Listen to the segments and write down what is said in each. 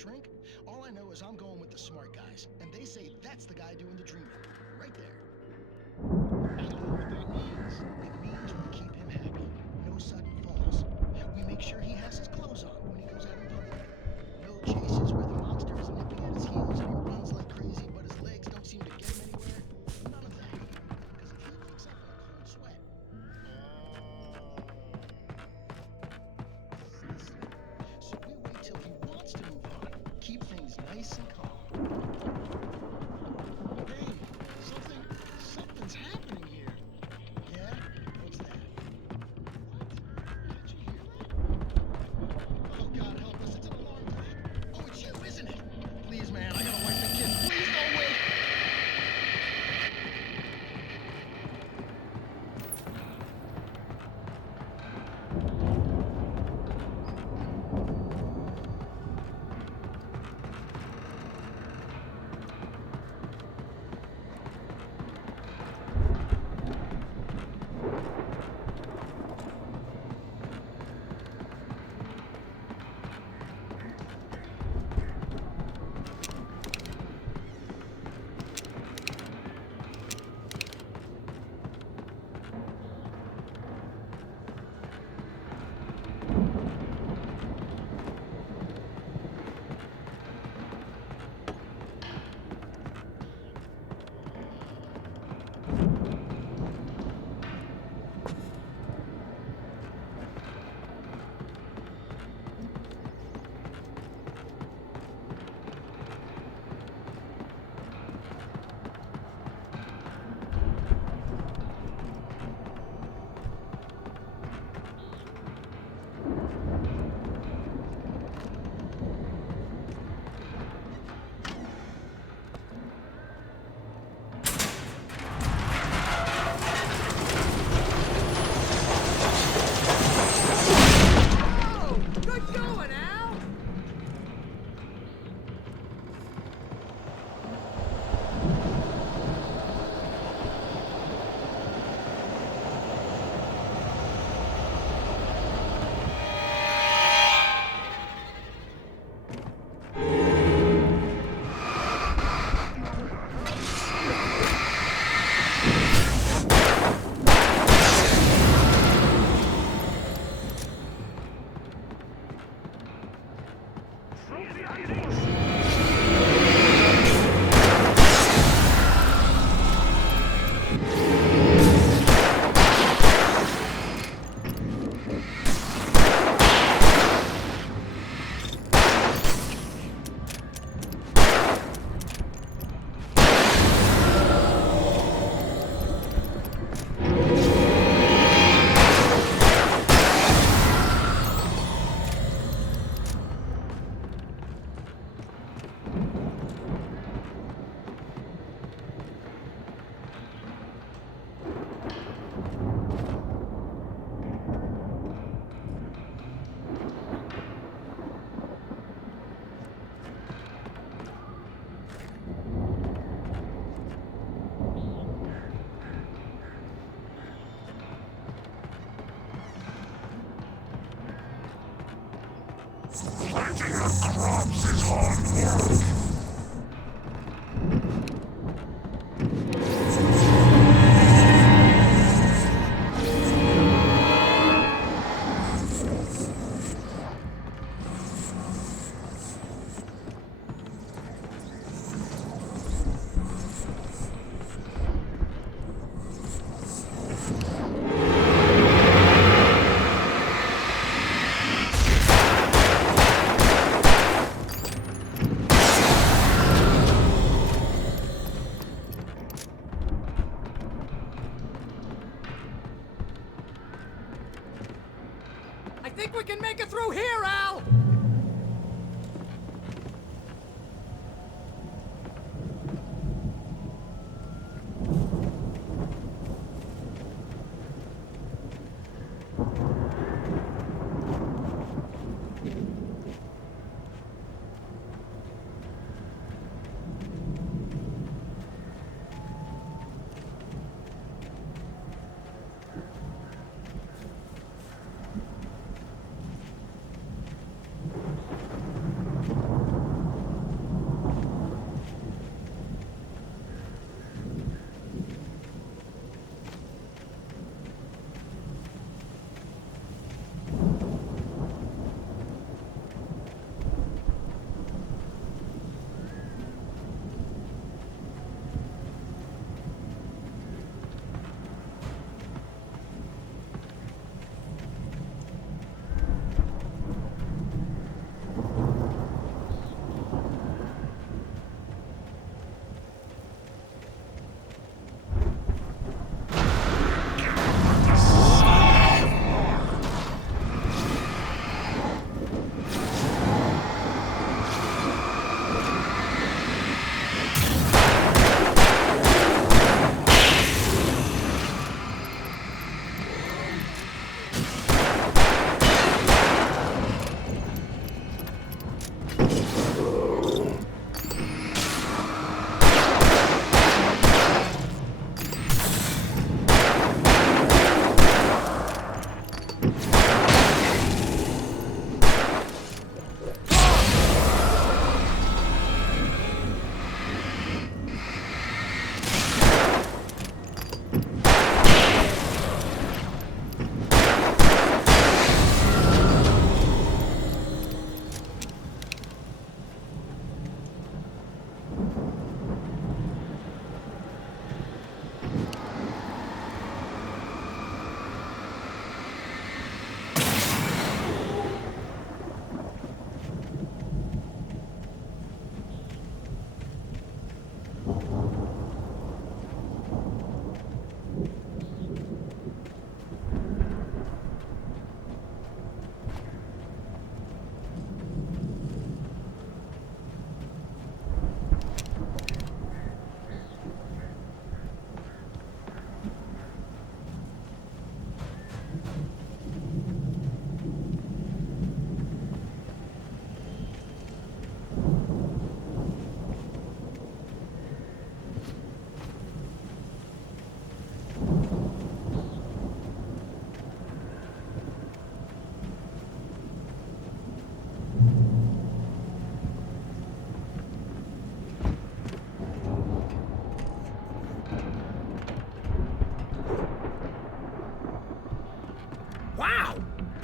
shrink? All I know is I'm going with the smart guys, and they say that's the guy doing the dreaming. Right there. I know what that means. It means we keep him happy. No sudden falls. We make sure he has his clothes on when he goes out in public. No chases where the monster is nipping at his heels and he runs like crazy, but his legs don't seem to get him anywhere. None of that. Because if he wakes up in a cold sweat, so we wait till he wants to move on. Keep things nice and calm. Hey, something's happening here. Yeah? What's that? What? Did you hear that? Oh, God help us, it's an alarm clock. Oh, it's you, isn't it? Please, man, I gotta wipe the kids. Please don't wait.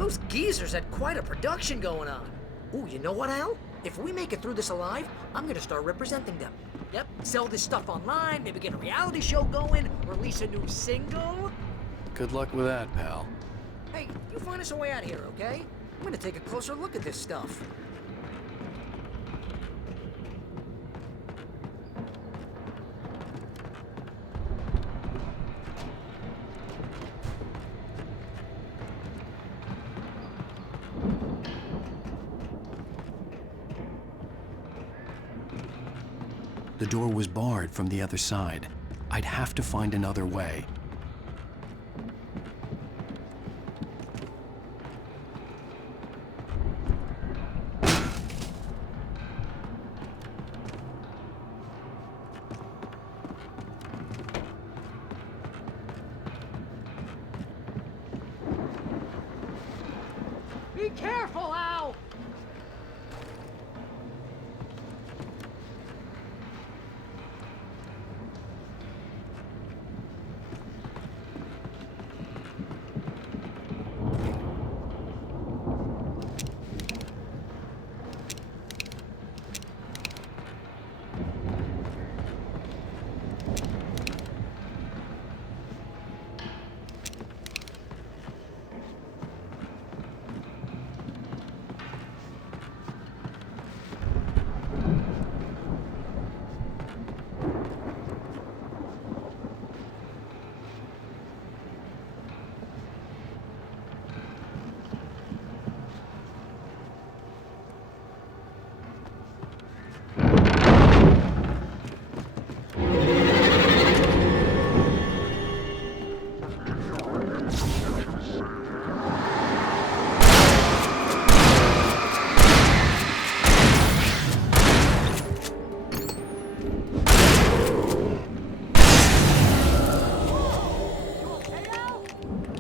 Those geezers had quite a production going on. Ooh, you know what, Al? If we make it through this alive, I'm gonna start representing them. Yep, sell this stuff online, maybe get a reality show going, release a new single. Good luck with that, pal. Hey, you find us a way out of here, okay? I'm gonna take a closer look at this stuff. The door was barred from the other side. I'd have to find another way. Be careful, Al!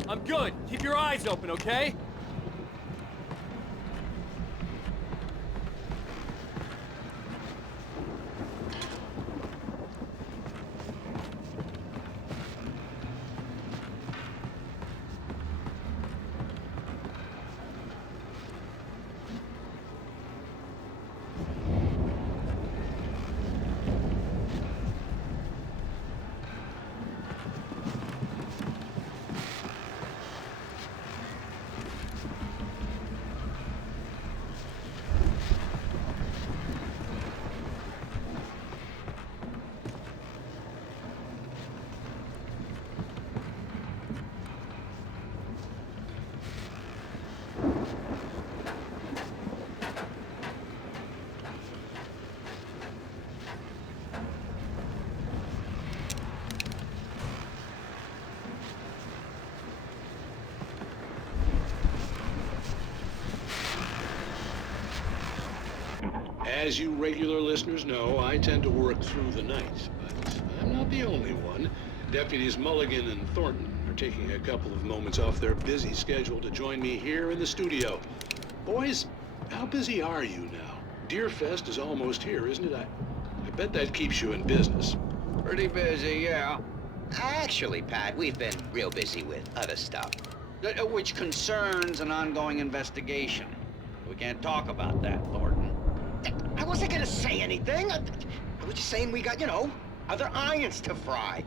I'm good. Keep your eyes open, okay? As you regular listeners know, I tend to work through the night, but I'm not the only one. Deputies Mulligan and Thornton are taking a couple of moments off their busy schedule to join me here in the studio. Boys, how busy are you now? Deerfest is almost here, isn't it? I bet that keeps you in business. Pretty busy, yeah. Actually, Pat, we've been real busy with other stuff, which concerns an ongoing investigation. We can't talk about that, Thornton. I wasn't gonna say anything. I was just saying we got, other irons to fry.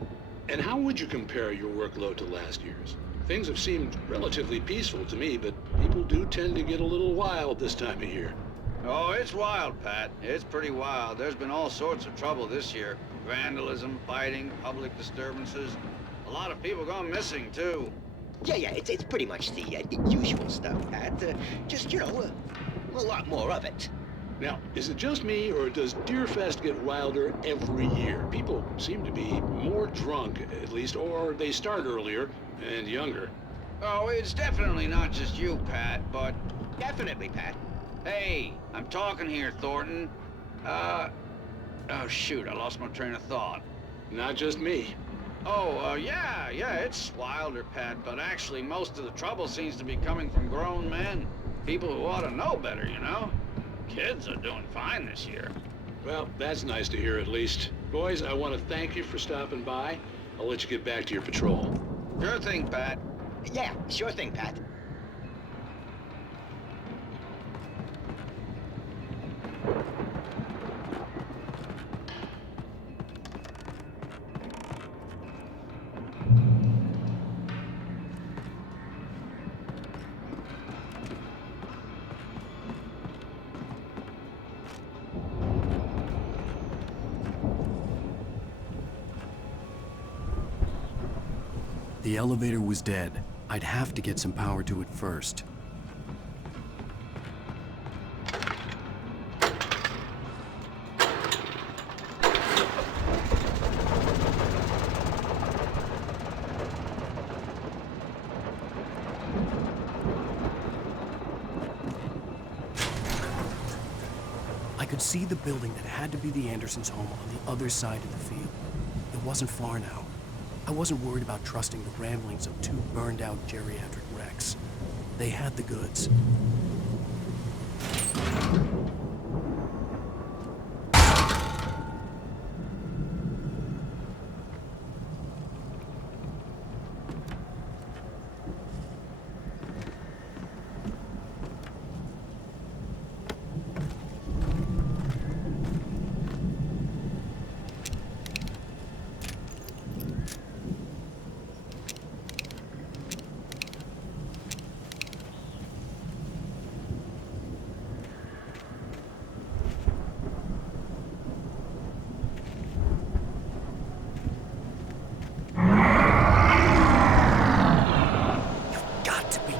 And how would you compare your workload to last year's? Things have seemed relatively peaceful to me, but people do tend to get a little wild this time of year. Oh, it's wild, Pat. It's pretty wild. There's been all sorts of trouble this year. Vandalism, fighting, public disturbances. A lot of people gone missing, too. Yeah, it's pretty much the usual stuff, Pat. Just, a lot more of it. Now, is it just me, or does Deerfest get wilder every year? People seem to be more drunk, at least, or they start earlier and younger. Oh, it's definitely not just you, Pat, but... Definitely, Pat. Hey, I'm talking here, Thornton. Oh, shoot, I lost my train of thought. Not just me. Oh, yeah, it's wilder, Pat, but actually most of the trouble seems to be coming from grown men. People who ought to know better, Kids are doing fine this year. Well, that's nice to hear at least. Boys, I want to thank you for stopping by. I'll let you get back to your patrol. Sure thing, Pat. Yeah, sure thing, Pat. The elevator was dead. I'd have to get some power to it first. I could see the building that had to be the Andersons' home on the other side of the field. It wasn't far now. I wasn't worried about trusting the ramblings of two burned-out geriatric wrecks. They had the goods.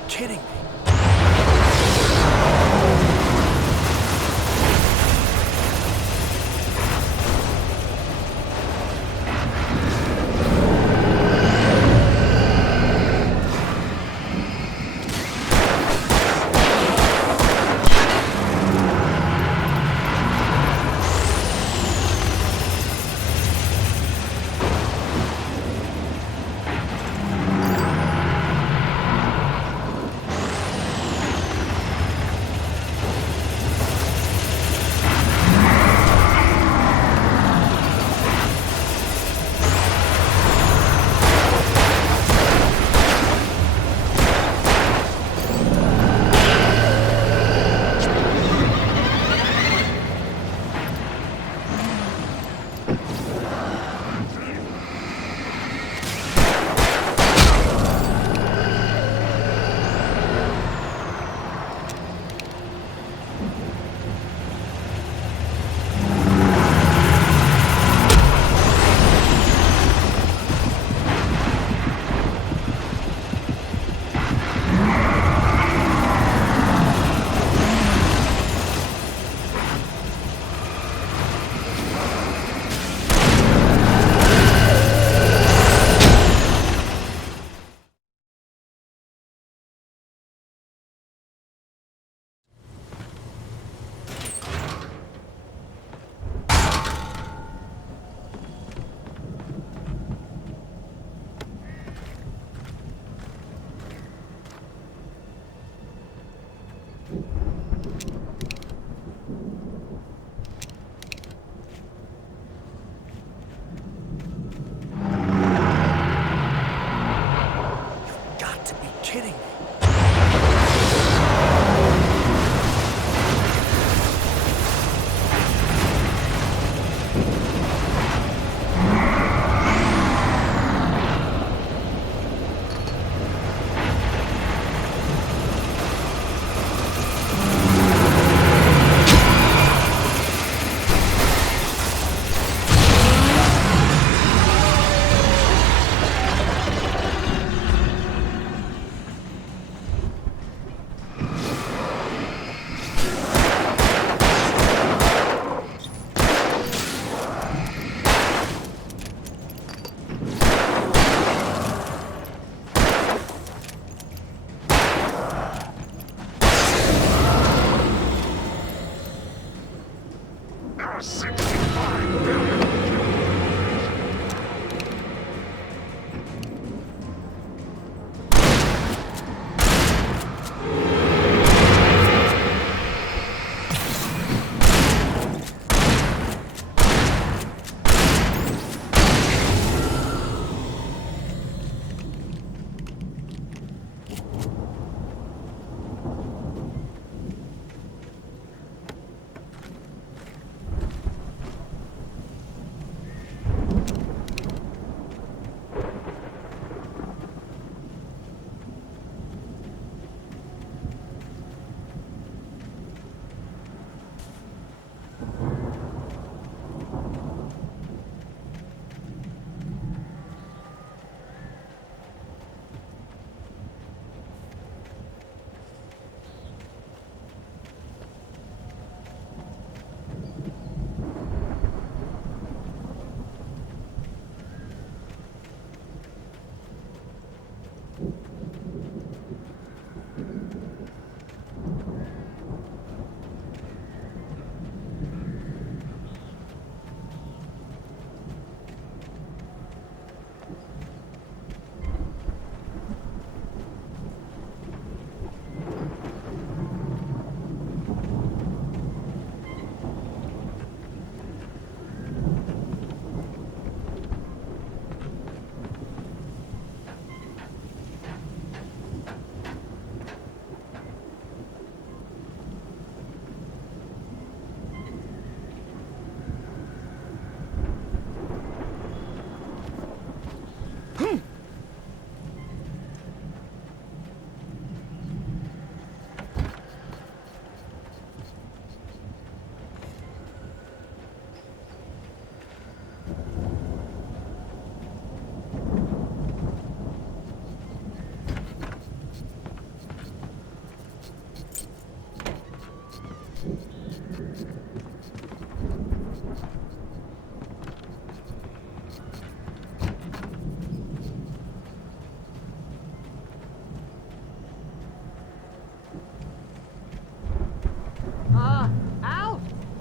Kidding me.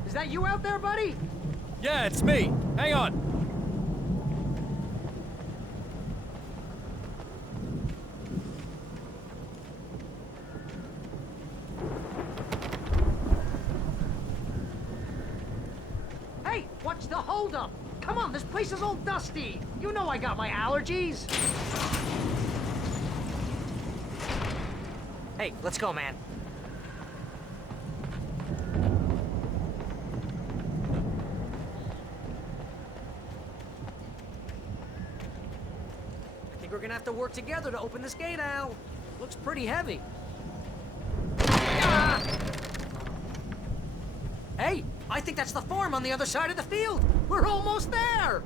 Is that you out there, buddy? Yeah, it's me. Hang on. Hey, what's the holdup? Come on, this place is all dusty. You know I got my allergies. Hey, let's go, man. I think we're gonna have to work together to open this gate, Al. Looks pretty heavy. Ah! Hey, I think that's the farm on the other side of the field. We're almost there.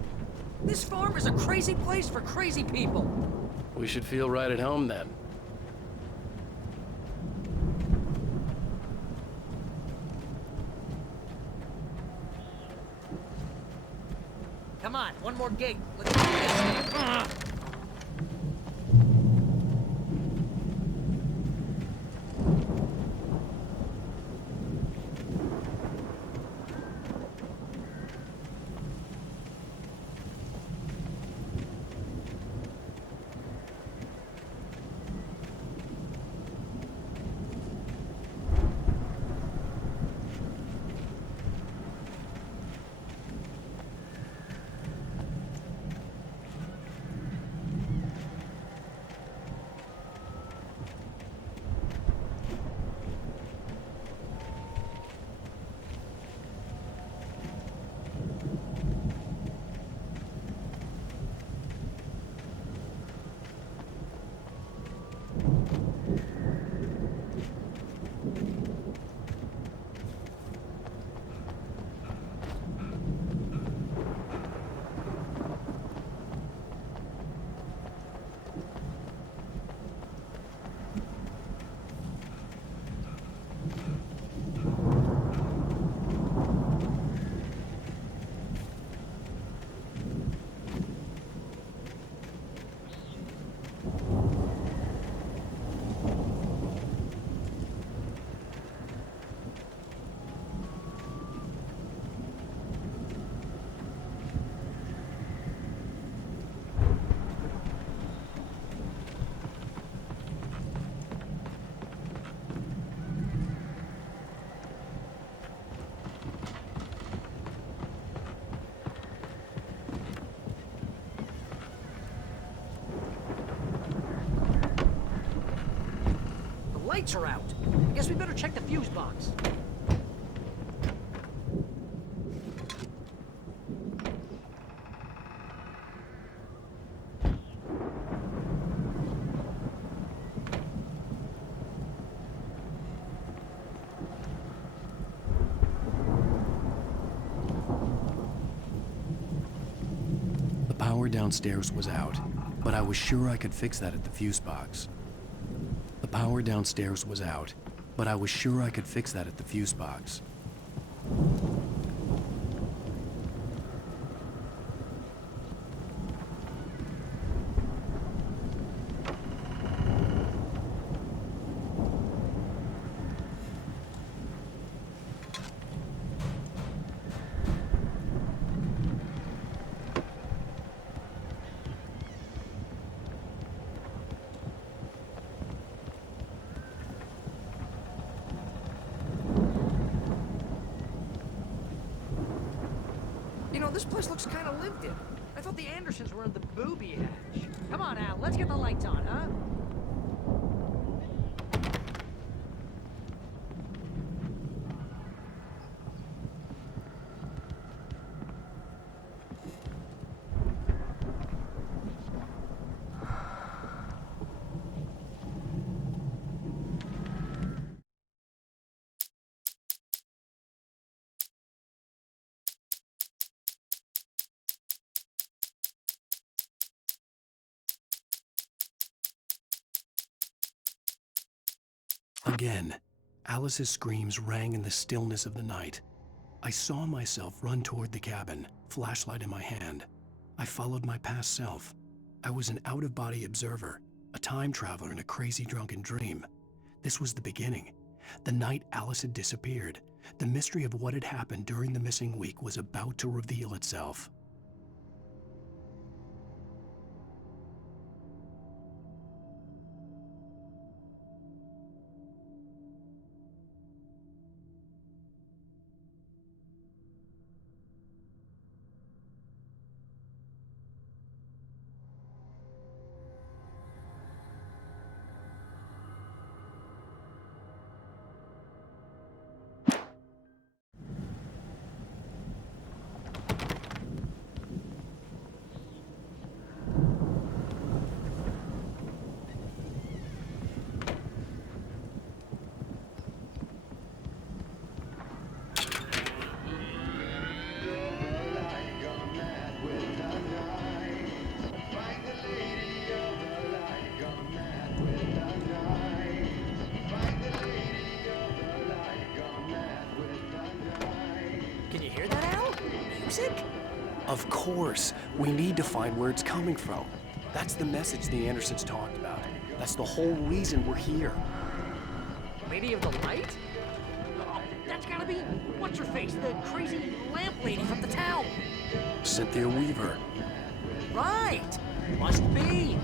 This farm is a crazy place for crazy people. We should feel right at home then. Come on, one more gate. Let's do this. Lights are out. I guess we better check the fuse box. The power downstairs was out, but I was sure I could fix that at the fuse box. The power downstairs was out, but I was sure I could fix that at the fuse box. You know, this place looks kind of lived in. I thought the Andersons were in the booby hatch. Come on, Al, let's get the lights on, huh? Again, Alice's screams rang in the stillness of the night. I saw myself run toward the cabin, flashlight in my hand. I followed my past self. I was an out-of-body observer, a time traveler in a crazy drunken dream. This was the beginning. The night Alice had disappeared, The mystery of what had happened during the missing week was about to reveal itself. Can you hear that, Al? Music? Of course, we need to find where it's coming from. That's the message the Andersons talked about. That's the whole reason we're here. Lady of the Light? Oh, that's gotta be what's-her-face, the crazy lamp lady from the town. Cynthia Weaver. Right. Must be.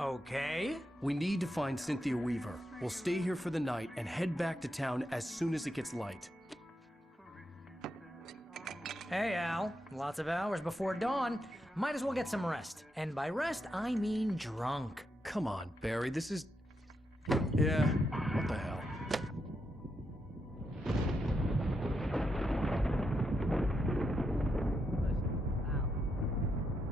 Okay. We need to find Cynthia Weaver. We'll stay here for the night and head back to town as soon as it gets light. Hey, Al. Lots of hours before dawn. Might as well get some rest. And by rest, I mean drunk. Come on, Barry, this is... Yeah, what the hell?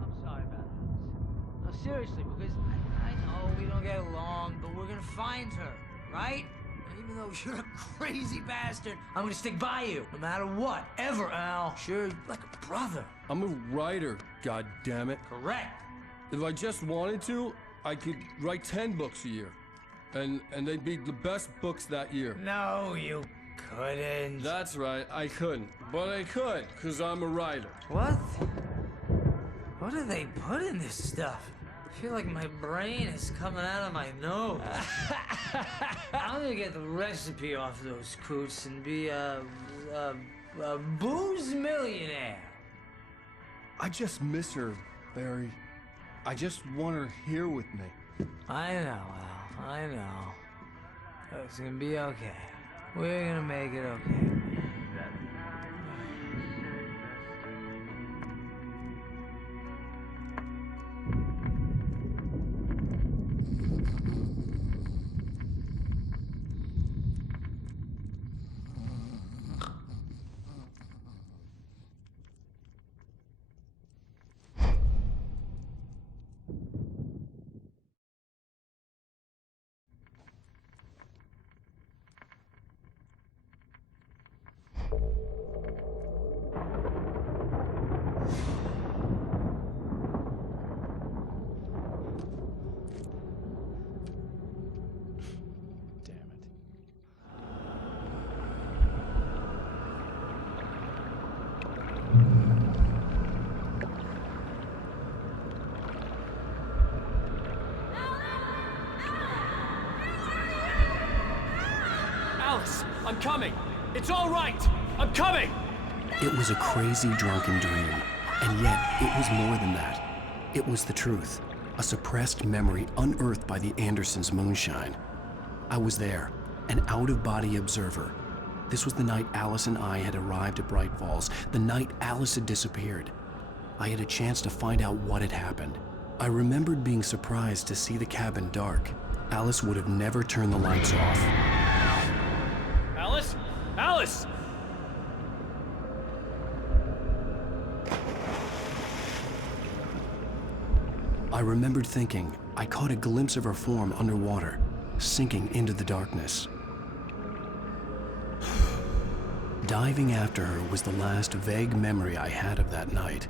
I'm sorry about this. No, seriously, because I know we don't get along, but we're gonna find her, right? And even though you're a crazy bastard, I'm gonna stick by you, no matter what, ever, Al. Sure, like a brother. I'm a writer, goddammit. Correct. If I just wanted to, I could write 10 books a year. And they'd be the best books that year. No, you couldn't. That's right, I couldn't. But I could, because I'm a writer. What? What do they put in this stuff? I feel like my brain is coming out of my nose. I'm gonna get the recipe off those coots and be a booze millionaire. I just miss her, Barry. I just want her here with me. I know, Al. I know. It's gonna be okay. We're gonna make it okay. Alice, I'm coming. It's all right. I'm coming. It was a crazy drunken dream, and yet it was more than that. It was the truth, a suppressed memory unearthed by the Andersons' moonshine. I was there, an out-of-body observer. This was the night Alice and I had arrived at Bright Falls, the night Alice had disappeared. I had a chance to find out what had happened. I remembered being surprised to see the cabin dark. Alice would have never turned the lights off. Alice? Alice! I remembered thinking I caught a glimpse of her form underwater, sinking into the darkness. Diving after her was the last vague memory I had of that night.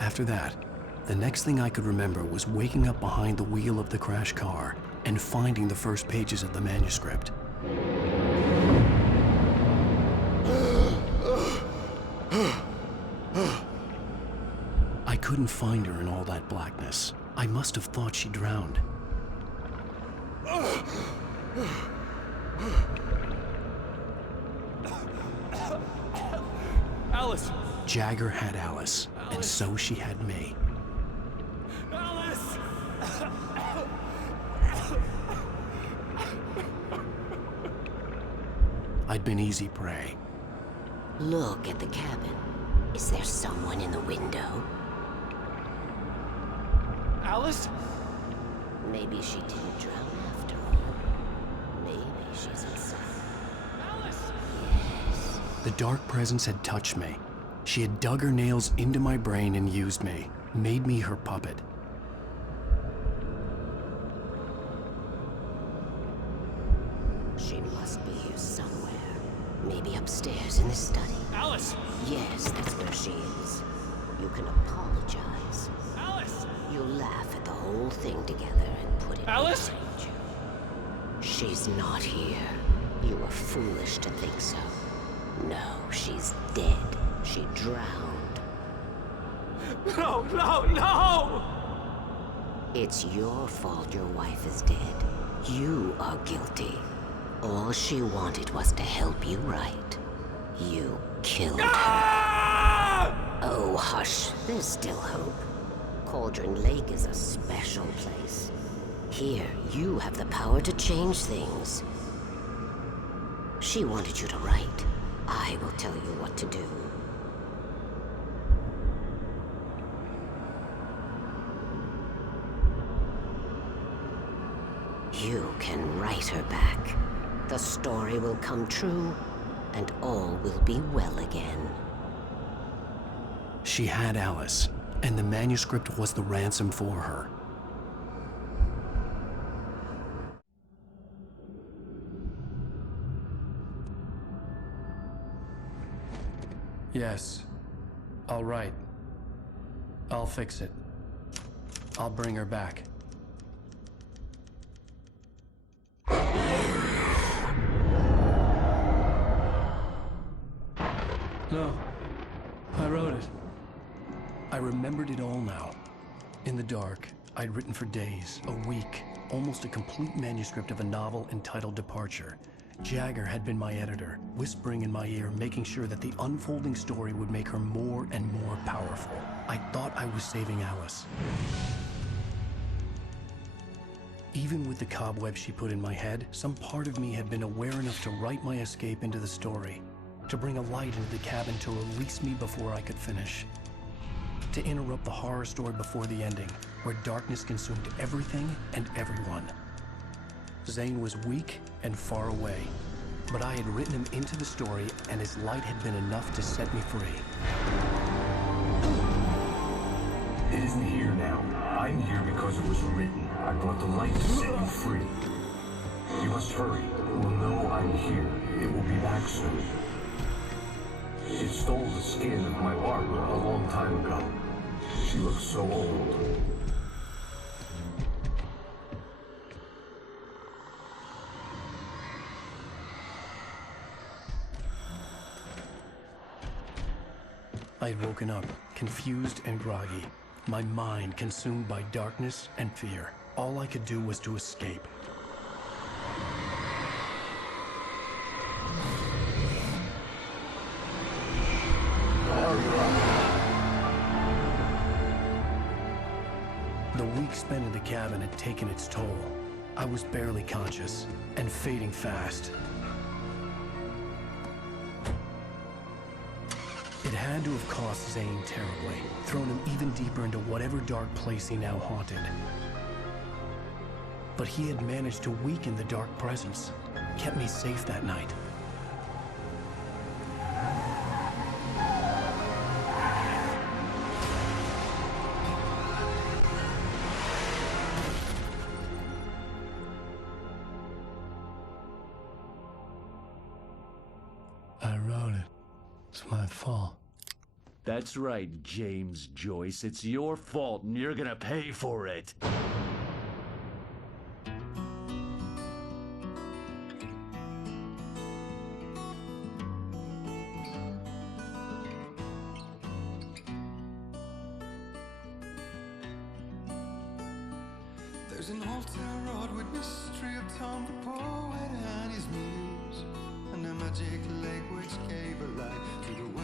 After that, the next thing I could remember was waking up behind the wheel of the crashed car and finding the first pages of the manuscript. I couldn't find her in all that blackness. I must have thought she drowned. Alice! Jagger had Alice, and so she had me. Alice! I'd been easy prey. Look at the cabin. Is there someone in the window? Alice? Maybe she didn't drown after all. Maybe she's inside. Alice! Yes. The dark presence had touched me. She had dug her nails into my brain and used me, made me her puppet. She must be here somewhere. Maybe upstairs in the study. Alice! Yes, that's where she is. You can apologize. Alice! You'll laugh at the whole thing together and put it Alice? behind you. She's not here. You were foolish to think so. No, she's dead. She drowned. No, no, no! It's your fault your wife is dead. You are guilty. All she wanted was to help you right. You killed her. Ah! Oh, hush. There's still hope. Cauldron Lake is a special place. Here, you have the power to change things. She wanted you to write. I will tell you what to do. You can write her back. The story will come true, and all will be well again. She had Alice, and the manuscript was the ransom for her. Yes. I'll write. I'll fix it. I'll bring her back. No. I wrote it. I remembered it all now. In the dark, I'd written for days, a week, almost a complete manuscript of a novel entitled Departure. Jagger had been my editor, whispering in my ear, making sure that the unfolding story would make her more and more powerful. I thought I was saving Alice. Even with the cobwebs she put in my head, some part of me had been aware enough to write my escape into the story, to bring a light into the cabin to release me before I could finish, to interrupt the horror story before the ending, where darkness consumed everything and everyone. Zane was weak and far away, but I had written him into the story, and his light had been enough to set me free. It isn't here now. I'm here because it was written. I brought the light to set you free. You must hurry. It will know I'm here. It will be back soon. It stole the skin of my Barbara a long time ago. She looks so old. I had woken up, confused and groggy, my mind consumed by darkness and fear. All I could do was to escape. spent in the cabin had taken its toll. I was barely conscious and fading fast. It had to have cost Zane terribly, thrown him even deeper into whatever dark place he now haunted. But he had managed to weaken the dark presence, kept me safe that night. I wrote it. It's my fault. That's right, James Joyce. It's your fault, and you're gonna pay for it. There's an old town road with mystery of Tom the poet and his muse, and a magic lake which gave a light to the world.